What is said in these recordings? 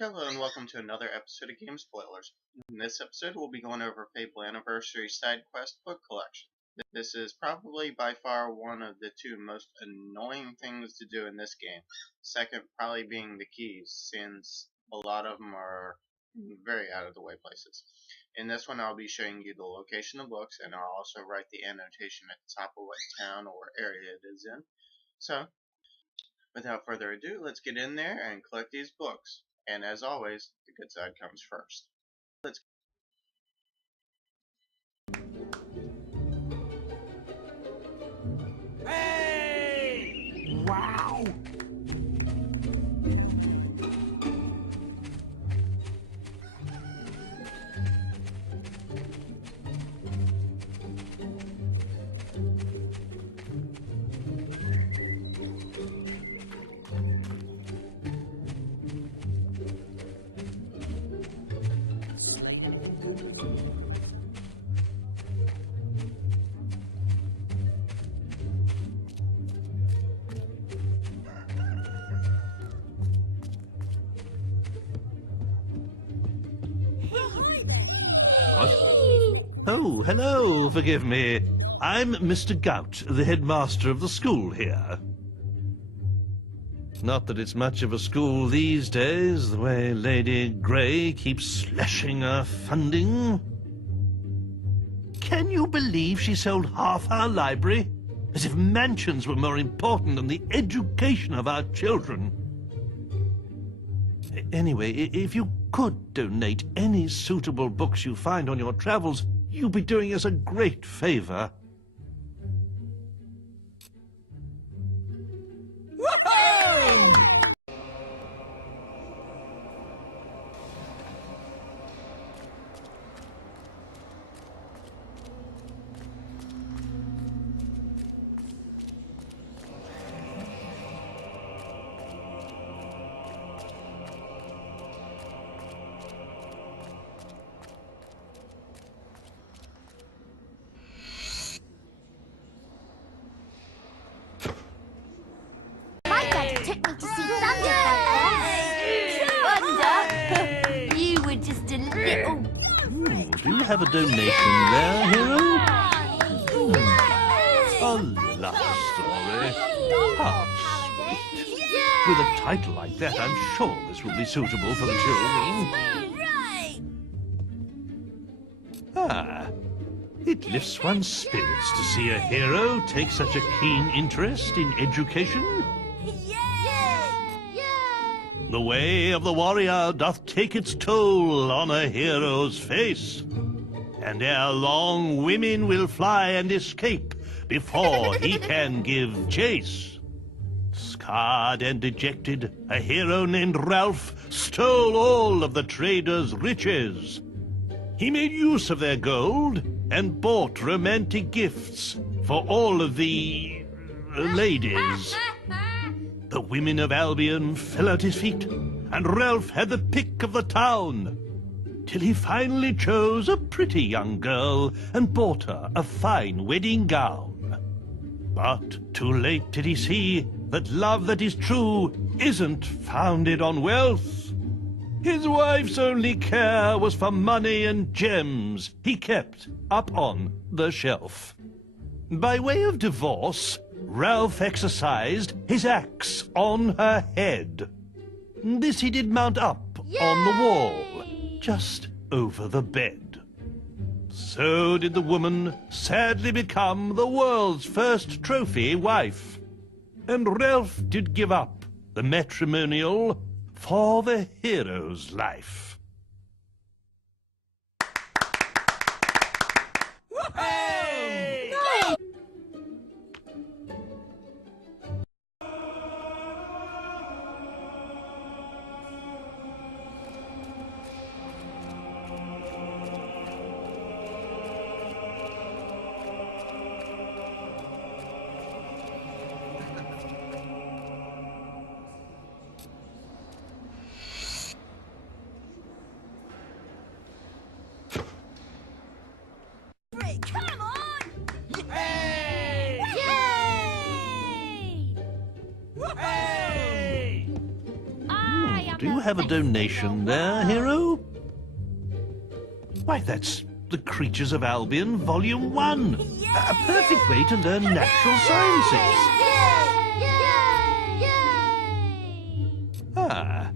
Hello and welcome to another episode of Game Spoilers. In this episode, we'll be going over Fable Anniversary Side Quest Book Collection. This is probably by far one of the two most annoying things to do in this game. Second probably being the keys, since a lot of them are very out of the way places. In this one, I'll be showing you the location of books, and I'll also write the annotation at the top of what town or area it is in. So, without further ado, let's get in there and collect these books. And as always, the good side comes first. Hey! Wow! What? Oh, hello, forgive me. I'm Mr. Gout, the headmaster of the school here. Not that it's much of a school these days, the way Lady Grey keeps slashing our funding. Can you believe she sold half our library? As if mansions were more important than the education of our children. Anyway, if you could donate any suitable books you find on your travels, you'll be doing us a great favor. Woohoo! Took me to see Thunder. Wonder, you were just a little. Do you have a donation there, hero? A love story. How sweet. With a title like that, I'm sure this will be suitable for the children. Ah, it lifts one's spirits to see a hero take such a keen interest in education. The way of the warrior doth take its toll on a hero's face, and ere long women will fly and escape before he can give chase. Scarred and dejected, a hero named Ralph stole all of the traders' riches. He made use of their gold and bought romantic gifts for all of the ladies. The women of Albion fell at his feet, and Ralph had the pick of the town, till he finally chose a pretty young girl and bought her a fine wedding gown. But too late did he see that love that is true isn't founded on wealth. His wife's only care was for money and gems he kept up on the shelf. By way of divorce, Ralph exercised his axe on her head. This he did mount up on the wall, just over the bed. So did the woman sadly become the world's first trophy wife. And Ralph did give up the matrimonial for the hero's life. Hey! do you have a donation there, hero? Why, that's The Creatures of Albion, Volume 1. A perfect way to learn natural sciences. Ah,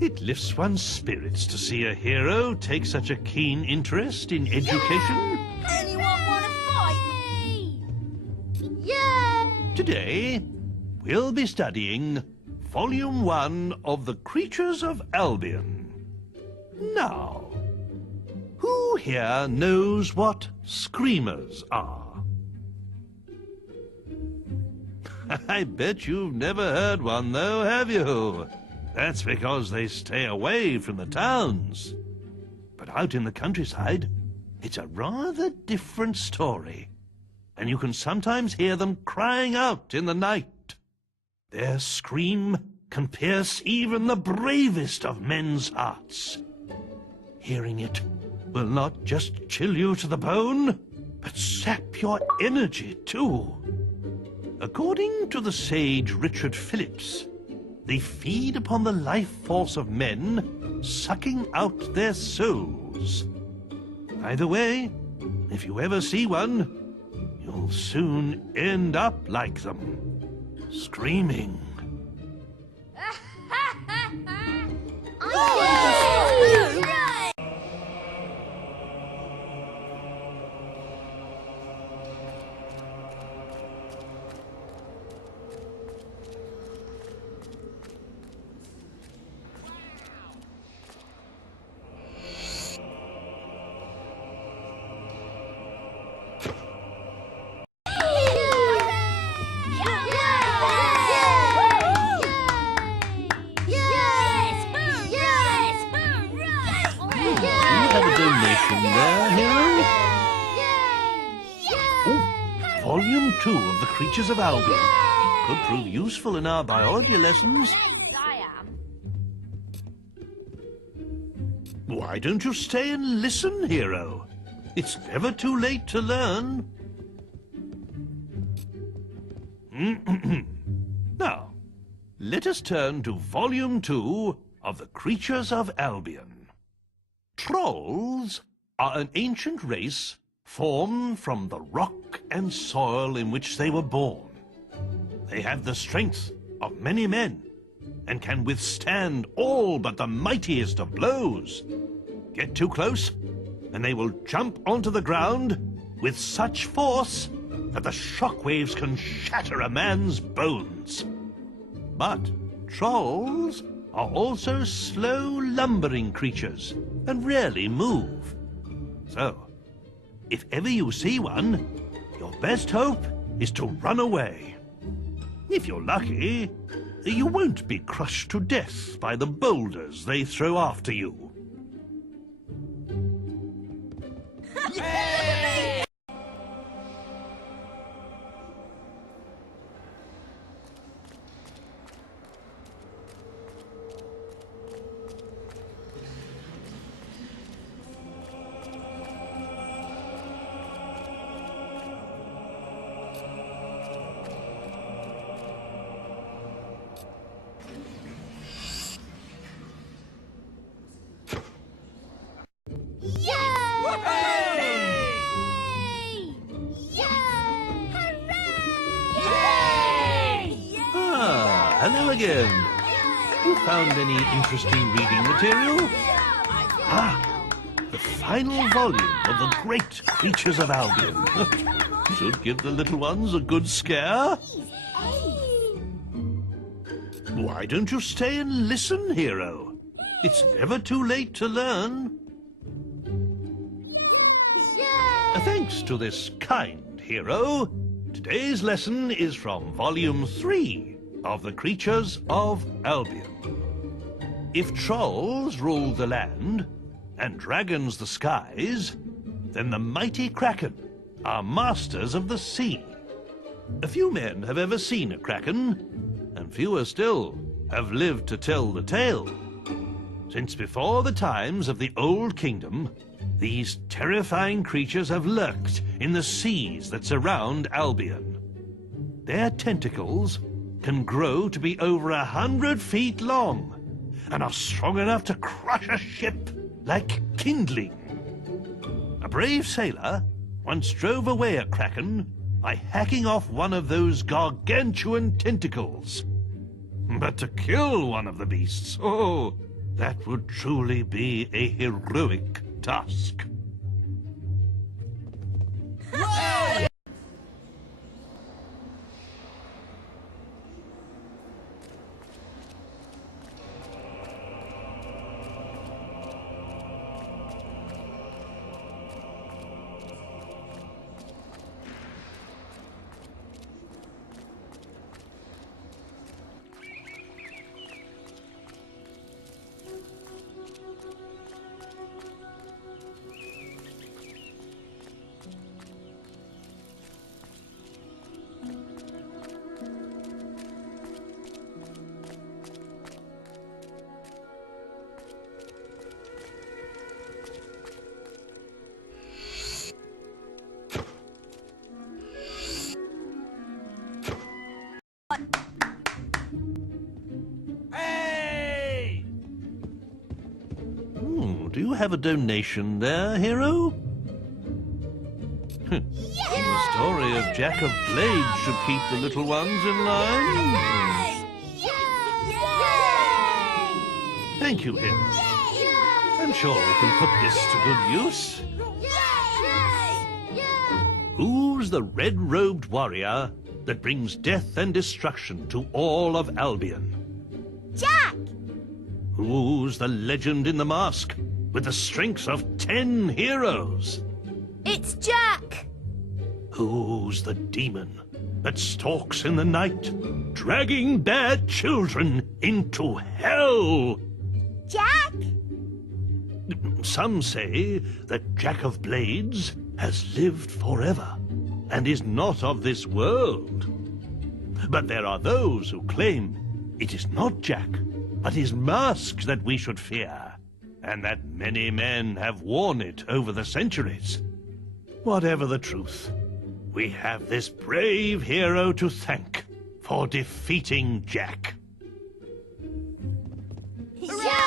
it lifts one's spirits to see a hero take such a keen interest in education. Anyone want to fight? Yay! Today, we'll be studying Volume 1 of The Creatures of Albion. Now, who here knows what screamers are? I bet you've never heard one, though, have you? That's because they stay away from the towns. But out in the countryside, it's a rather different story. And you can sometimes hear them crying out in the night. Their scream can pierce even the bravest of men's hearts. Hearing it will not just chill you to the bone, but sap your energy too. According to the sage Richard Phillips, they feed upon the life force of men, sucking out their souls. Either way, if you ever see one, you'll soon end up like them, screaming. Volume 2 of The Creatures of Albion. Could prove useful in our biology lessons. Why don't you stay and listen, hero? It's never too late to learn. Now, let us turn to Volume 2 of The Creatures of Albion. Trolls are an ancient race formed from the rock and soil in which they were born. They have the strength of many men and can withstand all but the mightiest of blows. Get too close, and they will jump onto the ground with such force that the shockwaves can shatter a man's bones. But trolls are also slow, lumbering creatures and rarely move. So, if ever you see one, your best hope is to run away. If you're lucky, you won't be crushed to death by the boulders they throw after you. Hello again. Have you found any interesting reading material? Ah, the final volume of The Great Creatures of Albion. Should give the little ones a good scare. Why don't you stay and listen, hero? It's never too late to learn. Thanks to this kind hero, today's lesson is from Volume 3 of The Creatures of Albion. If trolls ruled the land and dragons the skies, then the mighty kraken are masters of the sea. A few men have ever seen a kraken, and fewer still have lived to tell the tale. Since before the times of the Old Kingdom, these terrifying creatures have lurked in the seas that surround Albion. Their tentacles can grow to be over 100 feet long, and are strong enough to crush a ship like kindling. A brave sailor once drove away a kraken by hacking off one of those gargantuan tentacles. But to kill one of the beasts, oh, that would truly be a heroic task. Hey! Do you have a donation there, hero? The story of Jack of Blades should keep the little ones in line. Thank you, hero. I'm sure we can put this to good use. Who's the red-robed warrior that brings death and destruction to all of Albion? Jack! Who's the legend in the mask with the strength of 10 heroes? It's Jack! Who's the demon that stalks in the night, dragging bad children into hell? Jack! Some say that Jack of Blades has lived forever and is not of this world. But there are those who claim it is not Jack, but his mask that we should fear, and that many men have worn it over the centuries. Whatever the truth, we have this brave hero to thank for defeating Jack. Yeah!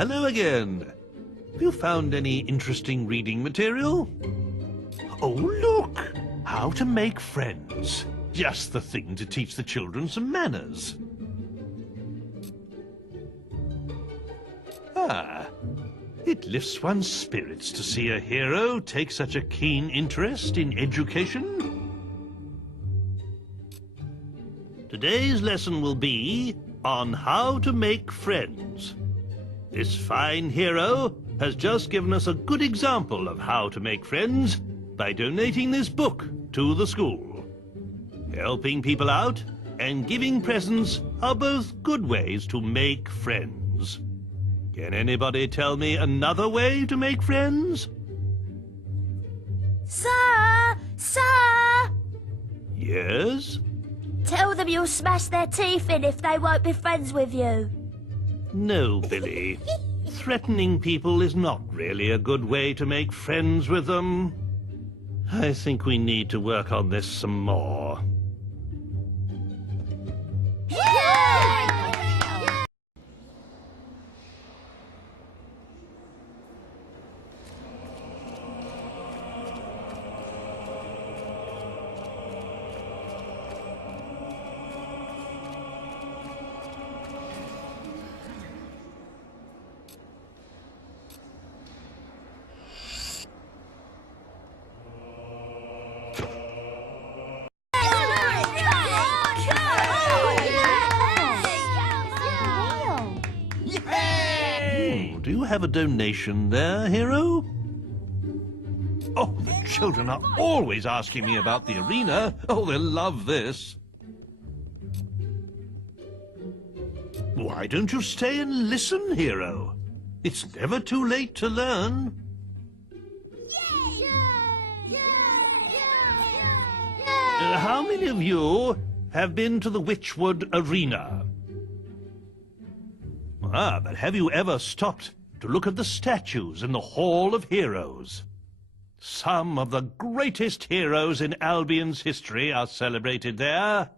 Hello again. Have you found any interesting reading material? Oh, look! How to make friends. Just the thing to teach the children some manners. Ah, it lifts one's spirits to see a hero take such a keen interest in education. Today's lesson will be on how to make friends. This fine hero has just given us a good example of how to make friends by donating this book to the school. Helping people out and giving presents are both good ways to make friends. Can anybody tell me another way to make friends? Sir! Sir! Yes? Tell them you'll smash their teeth in if they won't be friends with you. No, Billy. Threatening people is not really a good way to make friends with them. I think we need to work on this some more. Do you have a donation there, hero? Oh, the children are always asking me about the arena. Oh, they'll love this. Why don't you stay and listen, hero? It's never too late to learn. How many of you have been to the Witchwood Arena? Ah, but have you ever stopped to look at the statues in the Hall of Heroes? Some of the greatest heroes in Albion's history are celebrated there.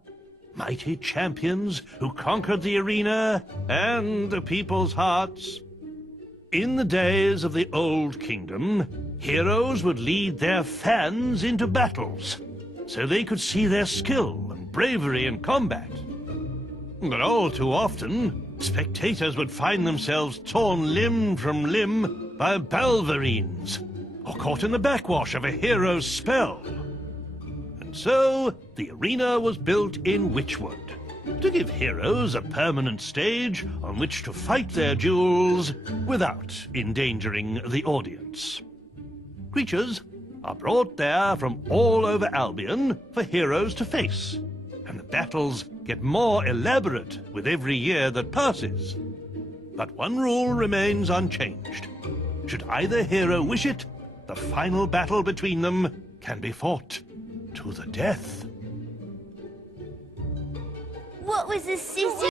Mighty champions who conquered the arena and the people's hearts. In the days of the Old Kingdom, heroes would lead their fans into battles, so they could see their skill and bravery in combat. But all too often, spectators would find themselves torn limb from limb by balverines, or caught in the backwash of a hero's spell. And so, the arena was built in Witchwood, to give heroes a permanent stage on which to fight their duels without endangering the audience. Creatures are brought there from all over Albion for heroes to face, and the battles get more elaborate with every year that passes. But one rule remains unchanged. Should either hero wish it, the final battle between them can be fought to the death. What was the city?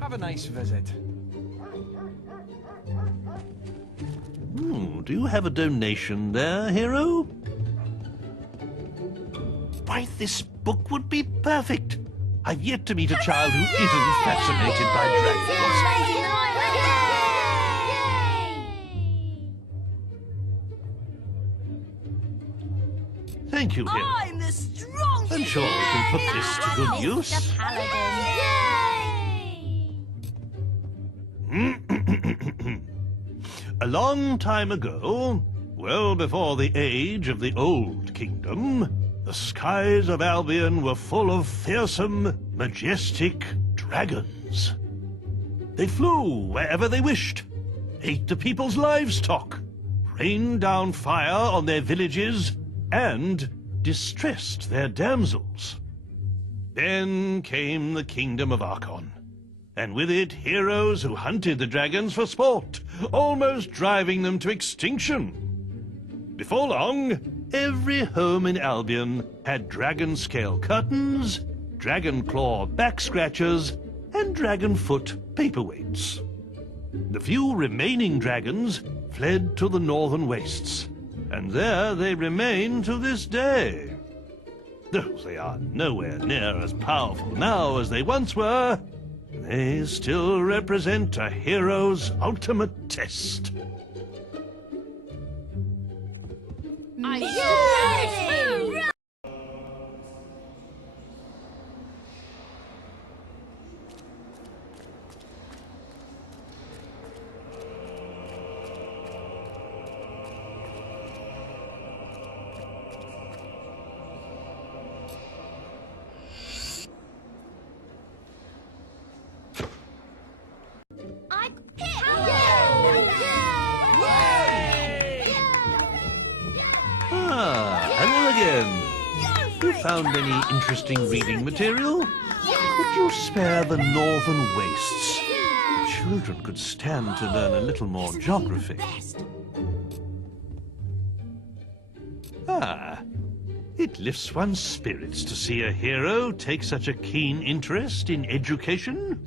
Have a nice visit. Do you have a donation there, hero? Why, this book would be perfect. I've yet to meet a child who isn't fascinated by dragons. Thank you, hero. I'm the strongest. I'm sure we can put this to good use. Mr. Paladin. A long time ago, well before the age of the Old Kingdom, the skies of Albion were full of fearsome, majestic dragons. They flew wherever they wished, ate the people's livestock, rained down fire on their villages, and distressed their damsels. Then came the Kingdom of Arkham, and with it heroes who hunted the dragons for sport, almost driving them to extinction. Before long, every home in Albion had dragon scale curtains, dragon claw back scratchers, and dragon foot paperweights. The few remaining dragons fled to the northern wastes, and there they remain to this day. Though they are nowhere near as powerful now as they once were, they still represent a hero's ultimate test. Have you found any interesting reading material? Would you spare the northern wastes? Children could stand to learn a little more geography. Ah, it lifts one's spirits to see a hero take such a keen interest in education.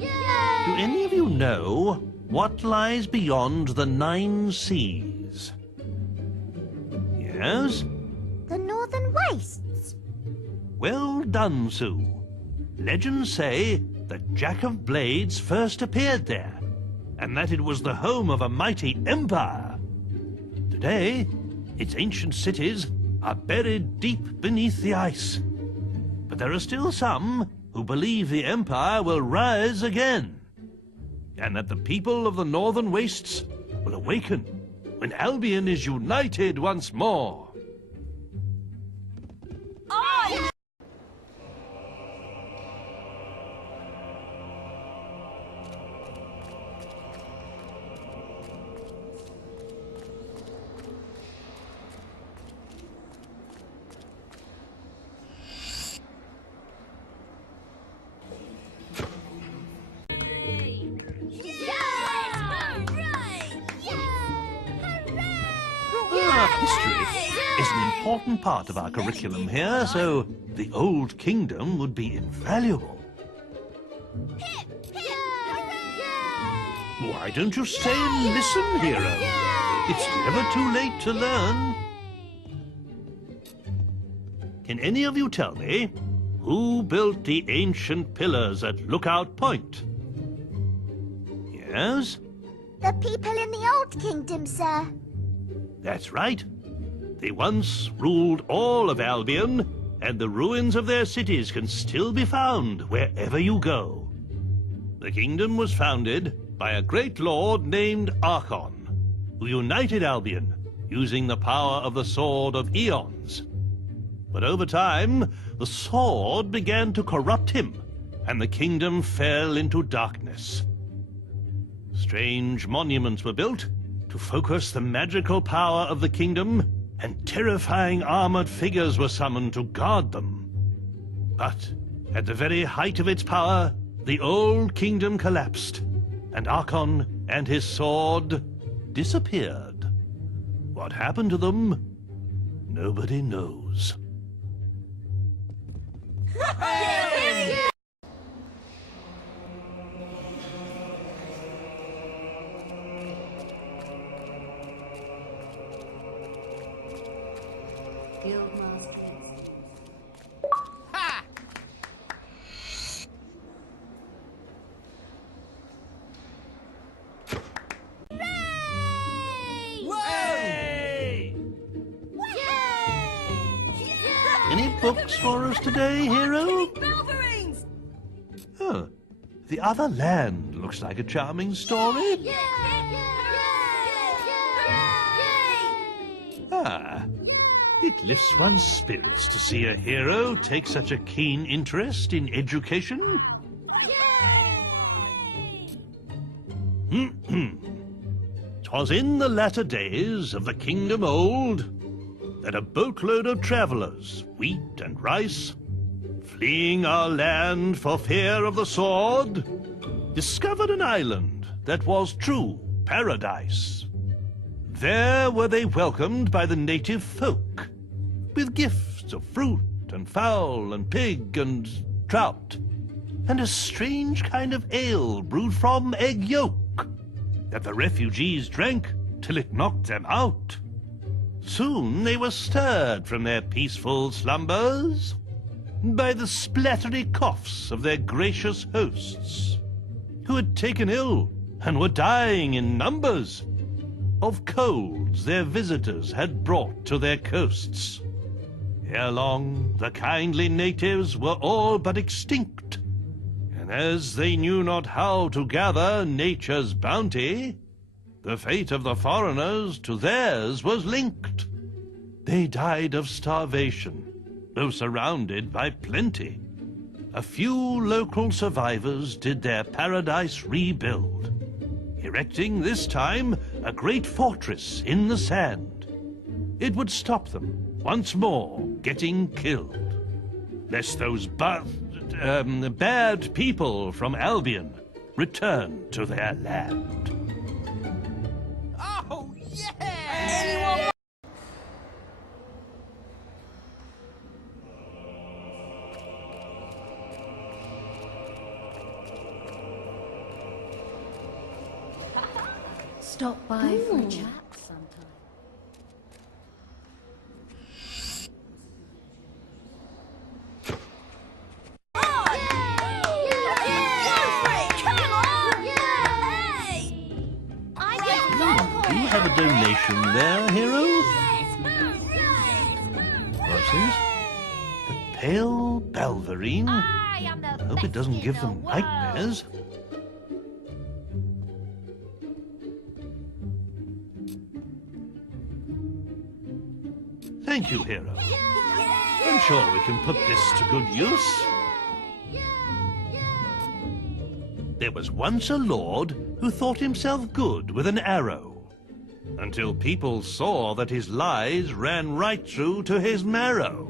Do any of you know what lies beyond the 9 seas? Yes? The Northern Wastes. Well done, Sue. Legends say that Jack of Blades first appeared there, and that it was the home of a mighty empire. Today, its ancient cities are buried deep beneath the ice. But there are still some who believe the empire will rise again, and that the people of the Northern Wastes will awaken when Albion is united once more. History is an important part of our curriculum here, so the Old Kingdom would be invaluable. Why don't you stay and listen, hero? It's never too late to learn. Can any of you tell me who built the ancient pillars at Lookout Point? Yes? The people in the Old Kingdom, sir. That's right. They once ruled all of Albion, and the ruins of their cities can still be found wherever you go. The kingdom was founded by a great lord named Archon, who united Albion using the power of the Sword of Eons. But over time, the sword began to corrupt him, and the kingdom fell into darkness. Strange monuments were built to focus the magical power of the kingdom, and terrifying armored figures were summoned to guard them. But at the very height of its power, the old kingdom collapsed, and Archon and his sword disappeared. What happened to them, nobody knows. Any books for us today, hero? Oh, The Other Land looks like a charming story. Ah, it lifts one's spirits to see a hero take such a keen interest in education. 'Twas in the latter days of the kingdom old that a boatload of travelers, wheat and rice, fleeing our land for fear of the sword, discovered an island that was true paradise. There were they welcomed by the native folk, with gifts of fruit and fowl and pig and trout, and a strange kind of ale brewed from egg yolk, that the refugees drank till it knocked them out. Soon they were stirred from their peaceful slumbers by the splattery coughs of their gracious hosts, who had taken ill and were dying in numbers of colds their visitors had brought to their coasts. Ere long, the kindly natives were all but extinct, and as they knew not how to gather nature's bounty, the fate of the foreigners to theirs was linked. They died of starvation, though surrounded by plenty. A few local survivors did their paradise rebuild, erecting this time a great fortress in the sand. It would stop them once more getting killed, lest those bad people from Albion return to their land. Oh, yeah! Stop by for a chat sometime. Do you have a donation there, hero? What's this? The pale Balverine? I hope it doesn't give them nightmares. Thank you, hero. I'm sure we can put this to good use. There was once a lord who thought himself good with an arrow, until people saw that his lies ran right through to his marrow.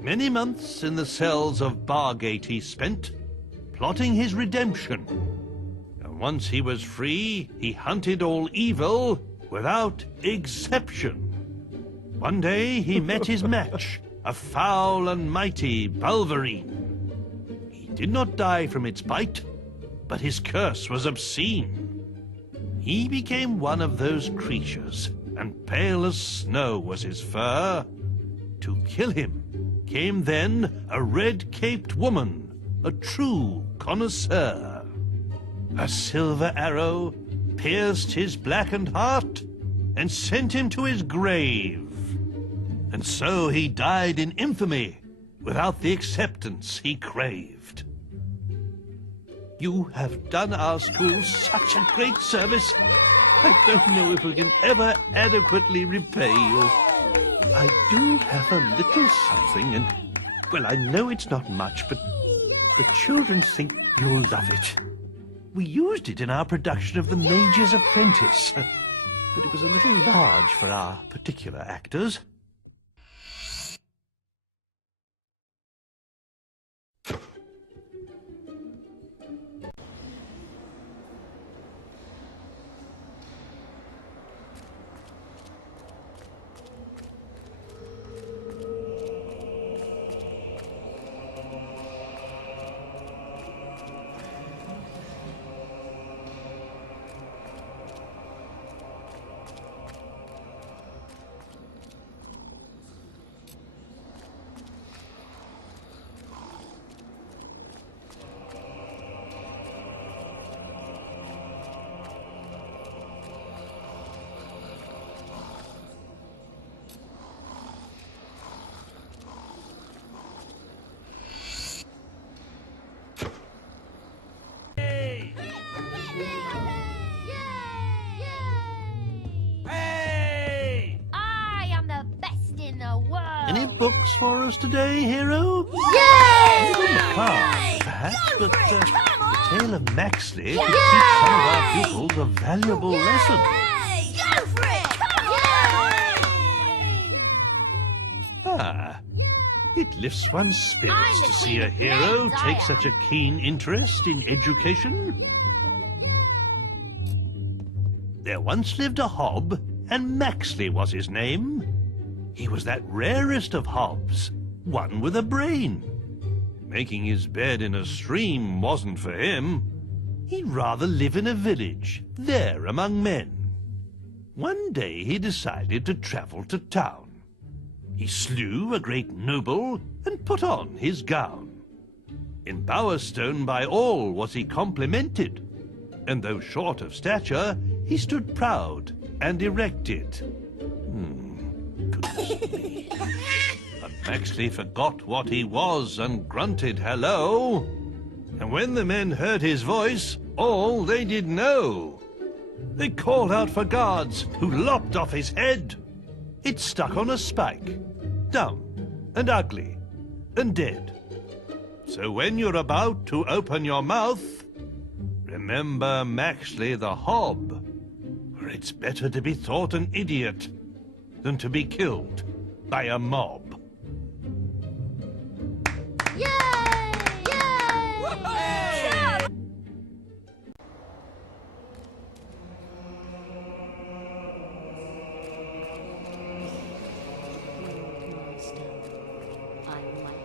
Many months in the cells of Bargate he spent, plotting his redemption. And once he was free, he hunted all evil without exception. One day he met his match, a foul and mighty Balverine. He did not die from its bite, but his curse was obscene. He became one of those creatures, and pale as snow was his fur. To kill him came then a red-caped woman, a true connoisseur. A silver arrow pierced his blackened heart and sent him to his grave. And so he died in infamy, without the acceptance he craved. You have done our school such a great service. I don't know if we can ever adequately repay you. I do have a little something, and, well, I know it's not much, but the children think you'll love it. We used it in our production of The Mage's Apprentice, but it was a little large for our particular actors. Any books for us today, hero? Yay! Perhaps, but the tale of Maxley could teach some of our pupils a valuable lesson. Go for it! Ah, it lifts one's spirits to see a hero take such a keen interest in education. There once lived a hob, and Maxley was his name. He was that rarest of hobs, one with a brain. Making his bed in a stream wasn't for him. He'd rather live in a village, there among men. One day he decided to travel to town. He slew a great noble and put on his gown. In Bowerstone by all was he complimented, and though short of stature, he stood proud and erected. Goodness me. But Maxley forgot what he was and grunted hello. And when the men heard his voice, all they did know. They called out for guards, who lopped off his head. It stuck on a spike, dumb and ugly and dead. So when you're about to open your mouth, remember Maxley the hob, for it's better to be thought an idiot than to be killed by a mob. I might.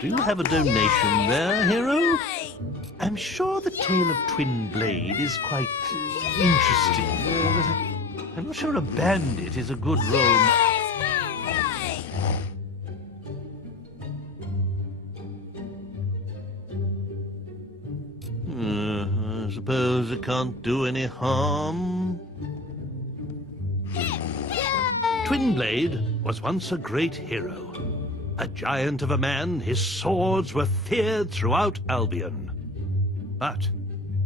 Do you have a donation there, hero? I'm sure the tale of Twinblade is quite interesting. I'm not sure a bandit is a good role. I suppose it can't do any harm. Twinblade was once a great hero. A giant of a man, his swords were feared throughout Albion. But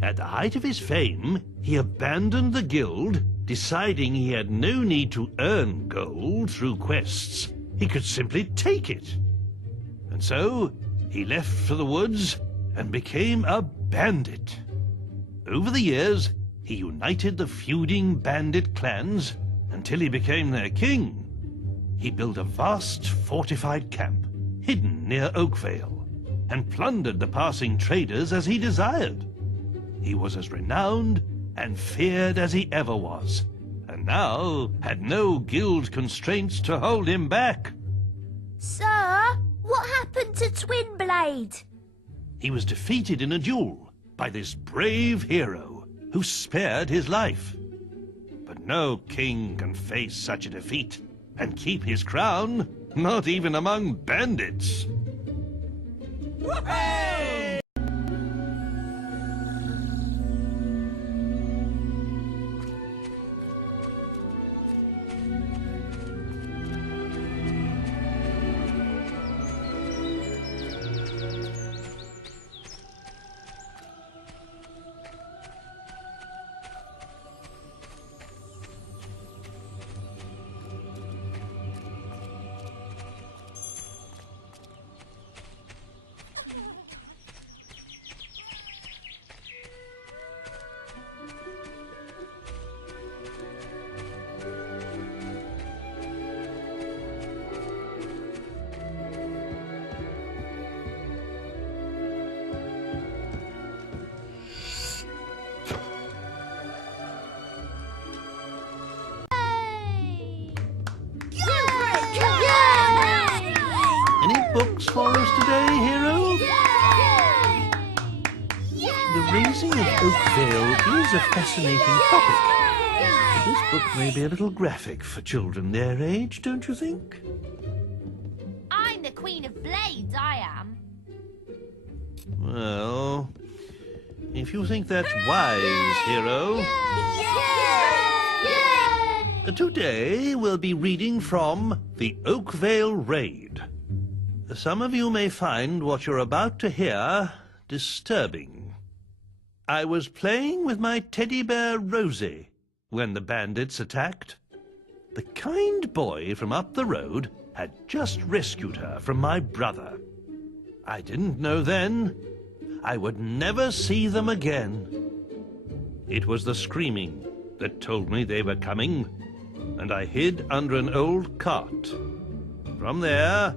at the height of his fame, he abandoned the guild, deciding he had no need to earn gold through quests. He could simply take it. And so he left for the woods and became a bandit. Over the years, he united the feuding bandit clans until he became their king. He built a vast fortified camp, hidden near Oakvale, and plundered the passing traders as he desired. He was as renowned and feared as he ever was, and now had no guild constraints to hold him back. Sir, what happened to Twinblade? He was defeated in a duel by this brave hero who spared his life. But no king can face such a defeat and keep his crown, not even among bandits. Books for us today, hero? The raising of Oakvale is a fascinating topic. But this book may be a little graphic for children their age, don't you think? I'm the Queen of Blades, I am. Well, if you think that's wise, hero. Today we'll be reading from the Vale Raid. Some of you may find what you're about to hear disturbing. I was playing with my teddy bear Rosie when the bandits attacked. The kind boy from up the road had just rescued her from my brother. I didn't know then I would never see them again. It was the screaming that told me they were coming, and I hid under an old cart. From there,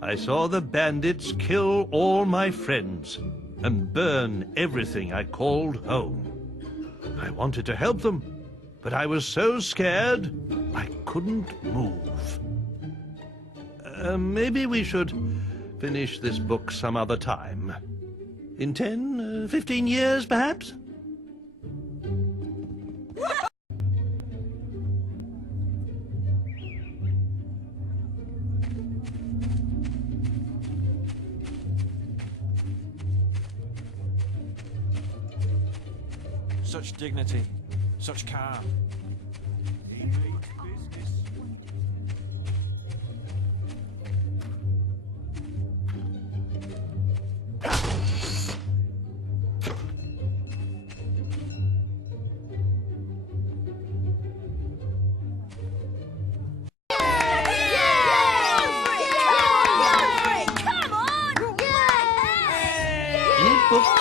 I saw the bandits kill all my friends and burn everything I called home. I wanted to help them, but I was so scared I couldn't move. Maybe we should finish this book some other time. In 10, 15 years, perhaps? Such dignity, such calm.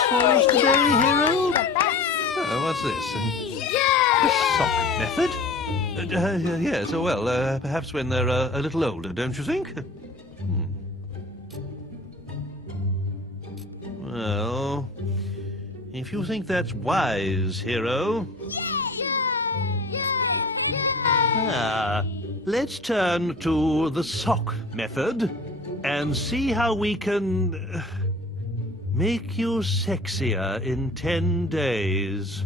for us today, hero? What's this? The sock method? Yes, well, perhaps when they're a little older, don't you think? Well, if you think that's wise, hero... let's turn to the sock method and see how we can make you sexier in 10 days.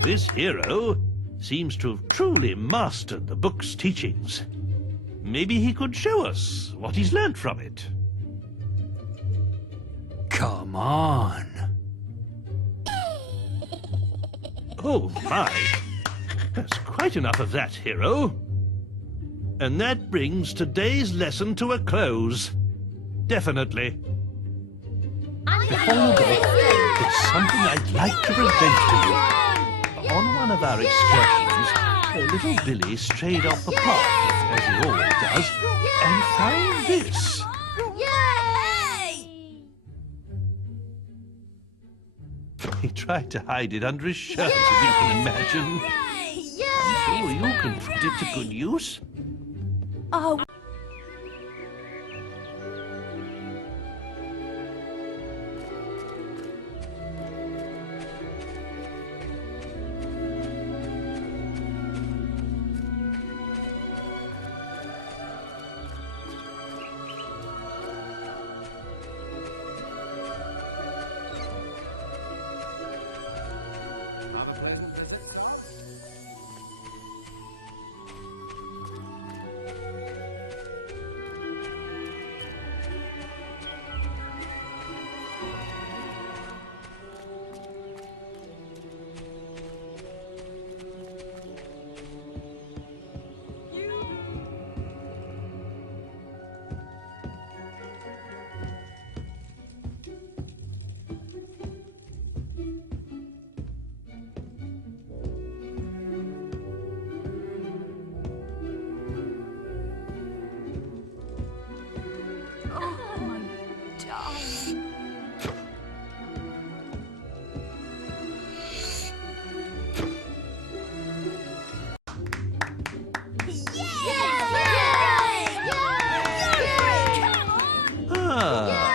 This hero seems to have truly mastered the book's teachings. Maybe he could show us what he's learnt from it. Come on. Oh, my. That's quite enough of that, hero. And that brings today's lesson to a close. Definitely. Before you go, there's something I'd like to present to you. On one of our excursions, little Billy strayed off the path, as he always does, and found this. He tried to hide it under his shirt, if you can imagine. I'm sure you can put it to good use. Oh.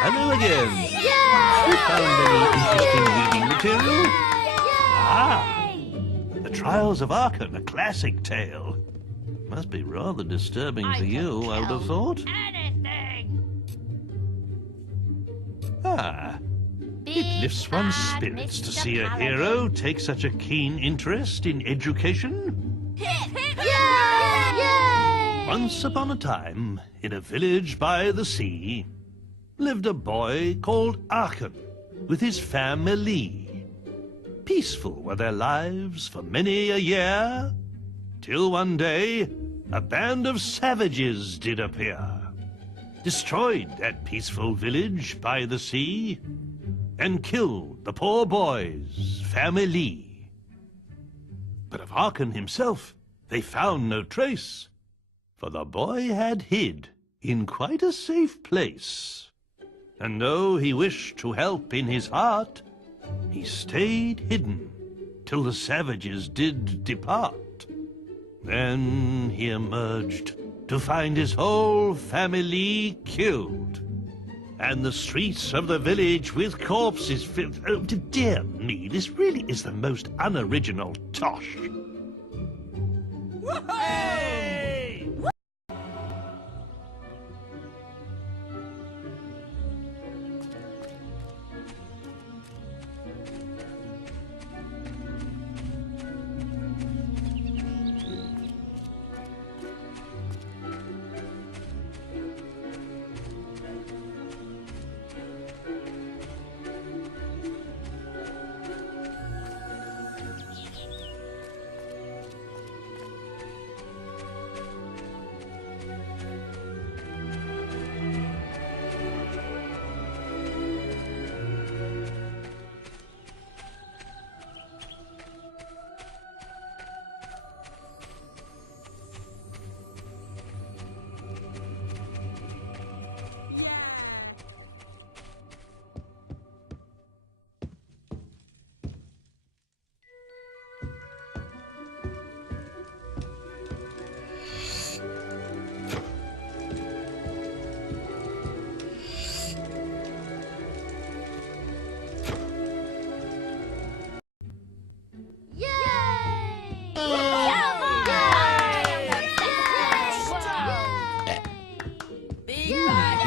Hello again. You found any interesting reading material? The Trials of Arkham, a classic tale. Must be rather disturbing for you, I would have thought. It lifts one's spirits to see a hero take such a keen interest in education. Once upon a time, in a village by the sea, lived a boy called Arkham with his family. Peaceful were their lives for many a year, till one day a band of savages did appear, destroyed that peaceful village by the sea, and killed the poor boy's family. But of Arkham himself they found no trace, for the boy had hid in quite a safe place. And though he wished to help in his heart, he stayed hidden till the savages did depart. Then he emerged to find his whole family killed, and the streets of the village with corpses filled. Oh, dear me, this really is the most unoriginal tosh. Hey!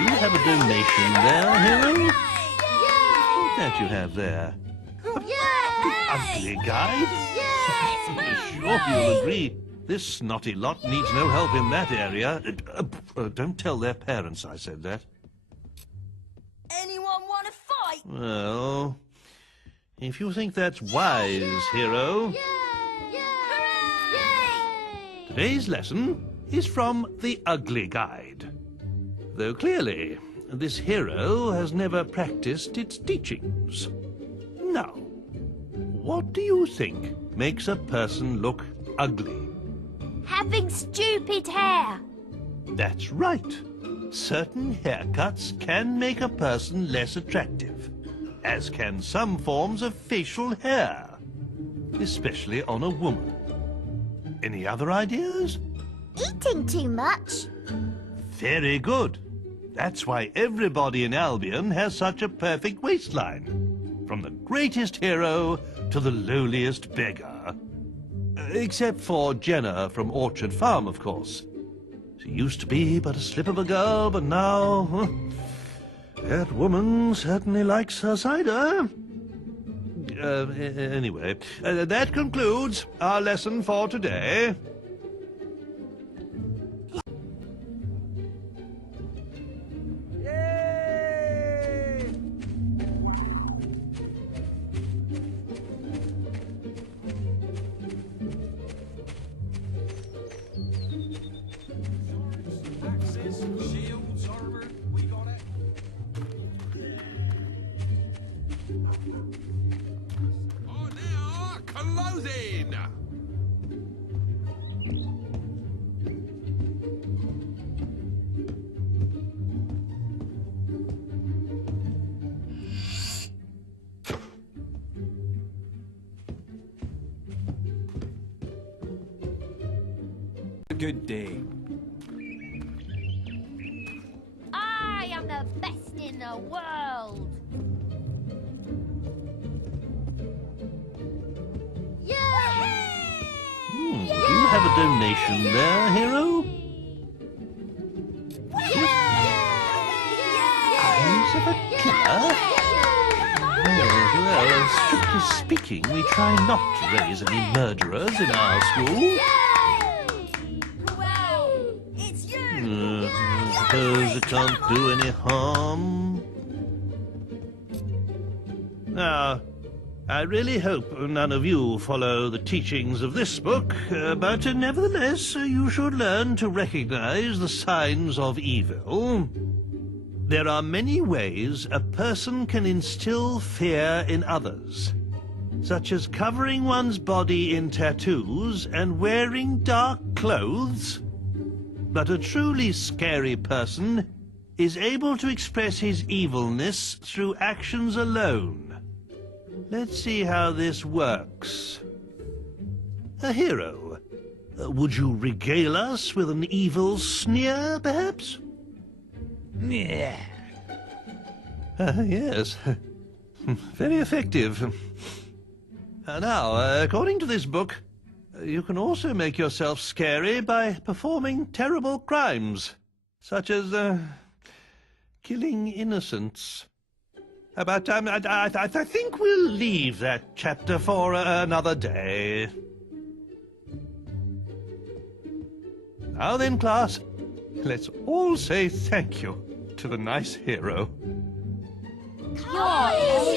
Do you have a donation there, hero? What that you have there? Ugly guide? Sure you'll agree. This snotty lot needs no help in that area. Don't tell their parents I said that. Anyone want to fight? Well, if you think that's wise, hero. Today's lesson is from the Ugly Guide. Though clearly, this hero has never practiced its teachings. Now, what do you think makes a person look ugly? Having stupid hair. That's right. Certain haircuts can make a person less attractive, as can some forms of facial hair, especially on a woman. Any other ideas? Eating too much. Very good. That's why everybody in Albion has such a perfect waistline. From the greatest hero to the lowliest beggar. Except for Jenna from Orchard Farm, of course. She used to be but a slip of a girl, but now... that woman certainly likes her cider. Anyway, that concludes our lesson for today. Clothing! A good day. I am the best in the world. Do you have a donation there, hero? Eyes of a killer? Well, strictly speaking, we try not to raise any murderers in our school. It's you! Suppose it can't do any harm. Now, I really hope none of you follow the teachings of this book, but nevertheless you should learn to recognize the signs of evil. There are many ways a person can instill fear in others, such as covering one's body in tattoos and wearing dark clothes. But a truly scary person is able to express his evilness through actions alone. Let's see how this works. A hero, would you regale us with an evil sneer, perhaps? Yeah. Yes. Very effective. Now, according to this book, you can also make yourself scary by performing terrible crimes, such as killing innocents. But I think we'll leave that chapter for another day. Now then, class, let's all say thank you to the nice hero. Hooray!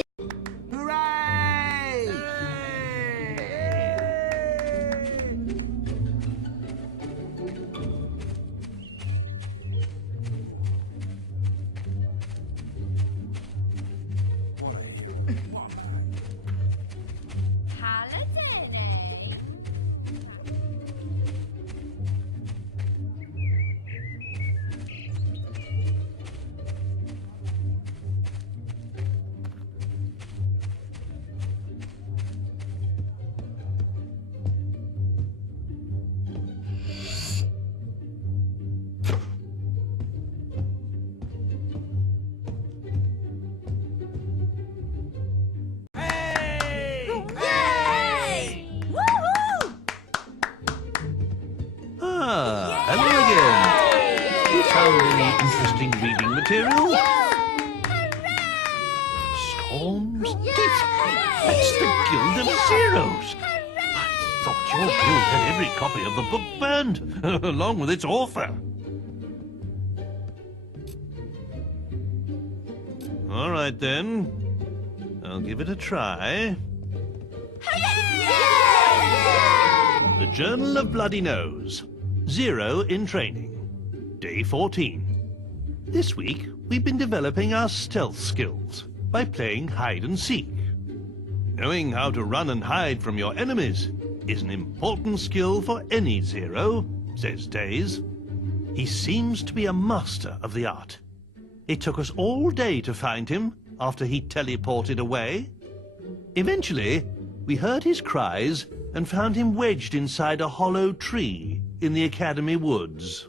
Paladin, eh? Hello again. found any interesting reading material? Storm's Teeth. That's the Guild of Zeros. I thought your guild had every copy of the book burned, along with its author. All right, then. I'll give it a try. The Journal of Bloody Nose. 0 in training. Day 14. This week, we've been developing our stealth skills by playing hide and seek. Knowing how to run and hide from your enemies is an important skill for any Zero, says Days. He seems to be a master of the art. It took us all day to find him after he teleported away. Eventually, we heard his cries and found him wedged inside a hollow tree in the Academy woods.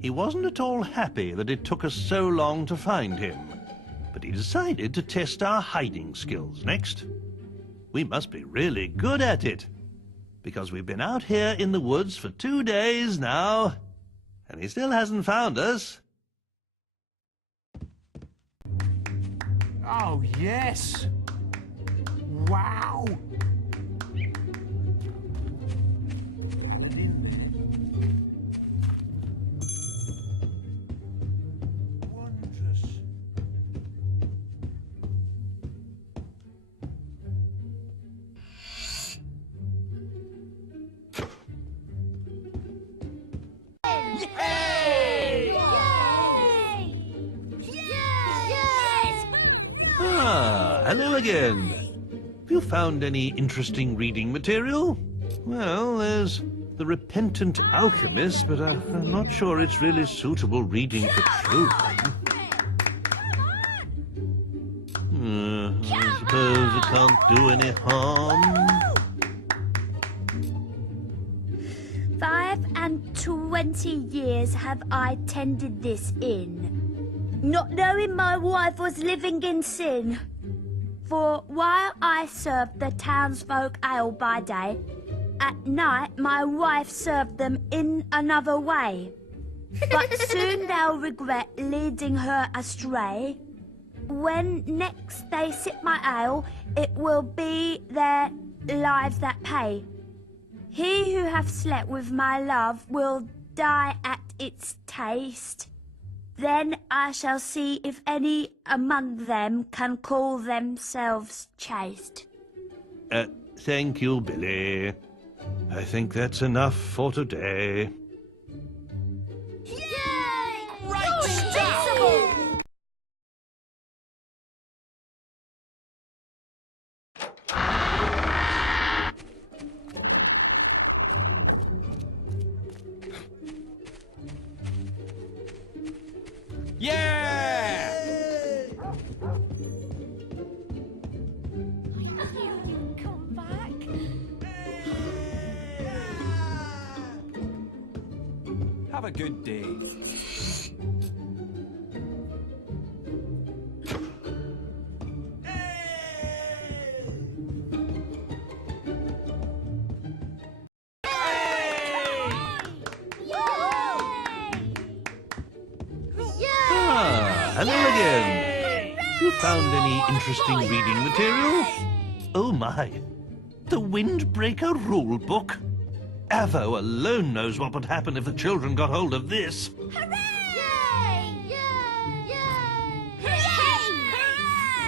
He wasn't at all happy that it took us so long to find him, but he decided to test our hiding skills next. We must be really good at it, because we've been out here in the woods for 2 days now, and he still hasn't found us. Oh, yes. Wow. Wondrous. Ah, hello again. Have you found any interesting reading material? Well, there's the Repentant Alchemist, but I'm not sure it's really suitable reading for children. I suppose it can't do any harm. 25 years have I tended this inn, not knowing my wife was living in sin. For while I served the townsfolk ale by day, at night my wife served them in another way. But soon they'll regret leading her astray. When next they sip my ale, it will be their lives that pay. He who hath slept with my love will die at its taste. Then I shall see if any among them can call themselves chaste. Thank you, Billy. I think that's enough for today. Yay! Great Invincible! Yeah! You come back. Have a good day. Hello again. You found any interesting reading material? Oh my, the Windbreaker Rulebook. Avo alone knows what would happen if the children got hold of this. Yay! Yay! Yay!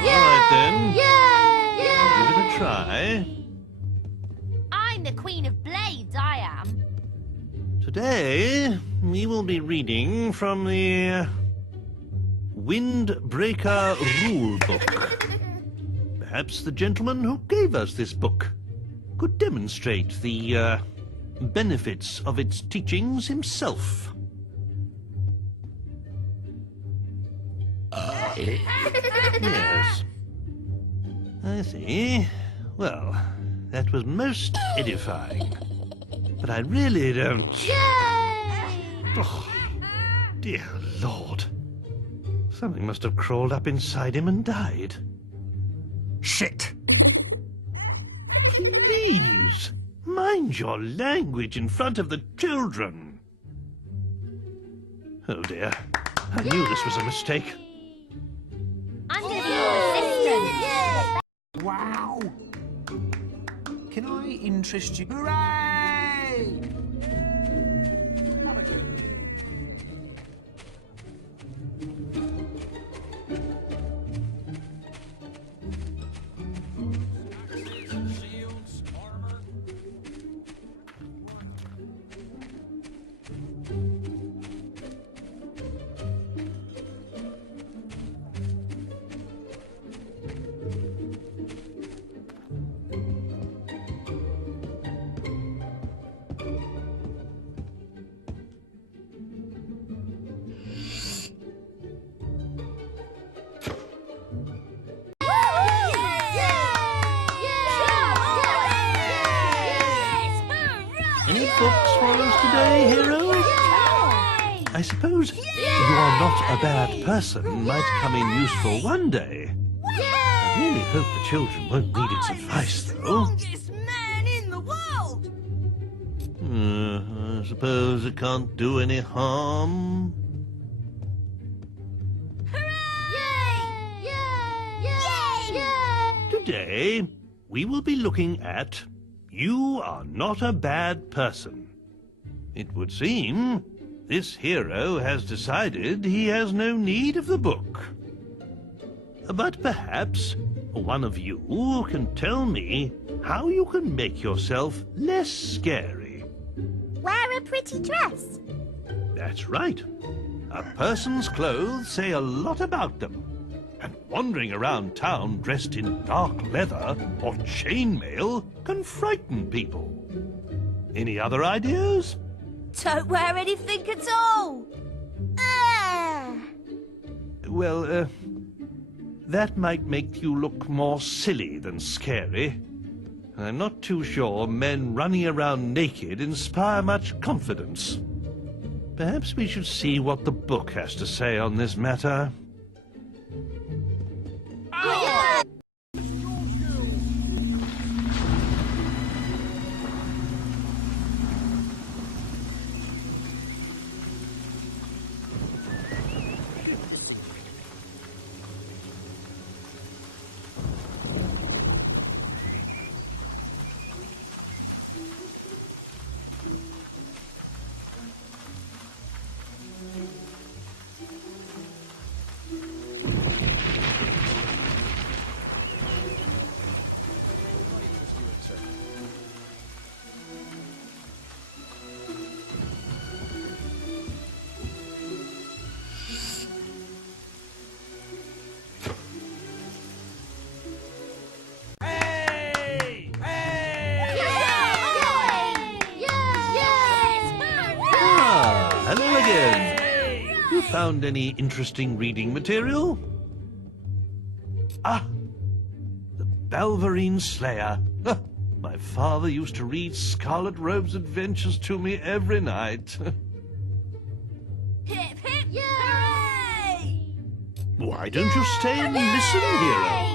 All right then, give it a try. I'm the Queen of Blades, I am. Today, we will be reading from the Windbreaker Rulebook. Perhaps the gentleman who gave us this book could demonstrate the benefits of its teachings himself. Yes. I see. Well, that was most edifying. But I really don't... Oh, dear Lord. Something must have crawled up inside him and died. Shit! Please, mind your language in front of the children. Oh dear. I knew this was a mistake. I'm gonna be your assistant. Wow! Can I interest you? Hooray! Have a good day. Shields, armor. Any books for us today, hero? I suppose you are not a bad person might come in useful one day. I really hope the children won't need its advice, though. Strongest man in the world. I suppose it can't do any harm. Today, we will be looking at You Are Not a Bad Person. It would seem this hero has decided he has no need of the book. But perhaps one of you can tell me how you can make yourself less scary. Wear a pretty dress. That's right. A person's clothes say a lot about them. And wandering around town dressed in dark leather or chainmail can frighten people. Any other ideas? Don't wear anything at all. Ah. Well, that might make you look more silly than scary. I'm not too sure men running around naked inspire much confidence. Perhaps we should see what the book has to say on this matter. Hello again. You found any interesting reading material? Ah, the Balverine Slayer. My father used to read Scarlet Robe's adventures to me every night. Hip hip hooray! Why don't you stay and listen, hero?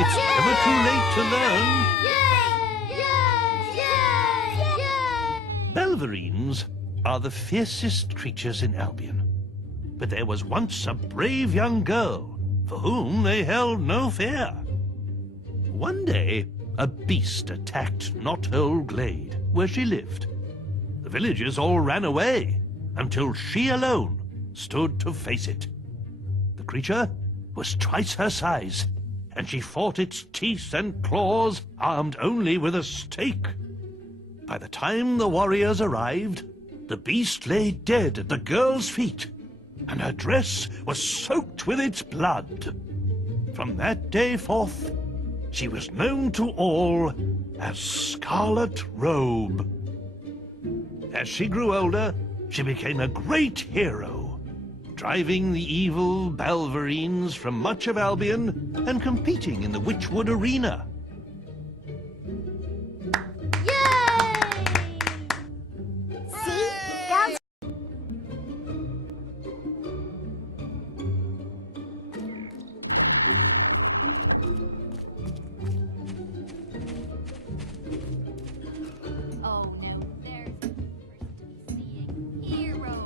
It's never too late to learn. Balverines are the fiercest creatures in Albion. But there was once a brave young girl for whom they held no fear. One day, a beast attacked Knothole Glade, where she lived. The villagers all ran away until she alone stood to face it. The creature was twice her size, and she fought its teeth and claws armed only with a stake. By the time the warriors arrived, the beast lay dead at the girl's feet, and her dress was soaked with its blood. From that day forth, she was known to all as Scarlet Robe. As she grew older, she became a great hero, driving the evil Balverines from much of Albion and competing in the Witchwood Arena. Oh no, there's a person to be seeing. Hero.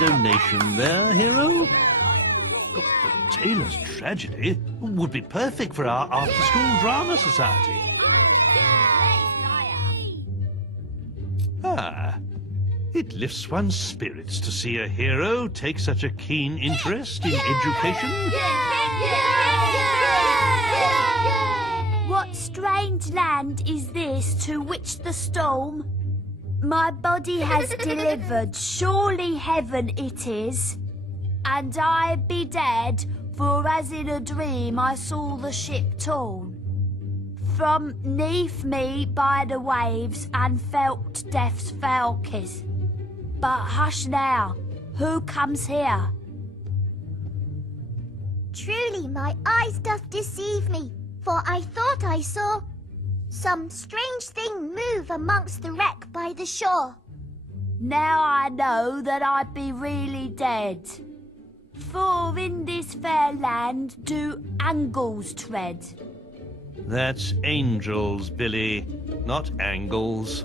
donation there, hero? Look, the Tailor's Tragedy would be perfect for our after-school drama society. Ah, it lifts one's spirits to see a hero take such a keen interest in education. What strange land is this to which the storm my body has delivered? Surely heaven it is, and I be dead, for as in a dream I saw the ship torn from 'neath me by the waves, and felt death's foul kiss. But hush now, who comes here? Truly my eyes doth deceive me, for I thought I saw some strange thing move amongst the wreck by the shore. Now I know that I be really dead, for in this fair land do angles tread. That's angels, Billy, not angles.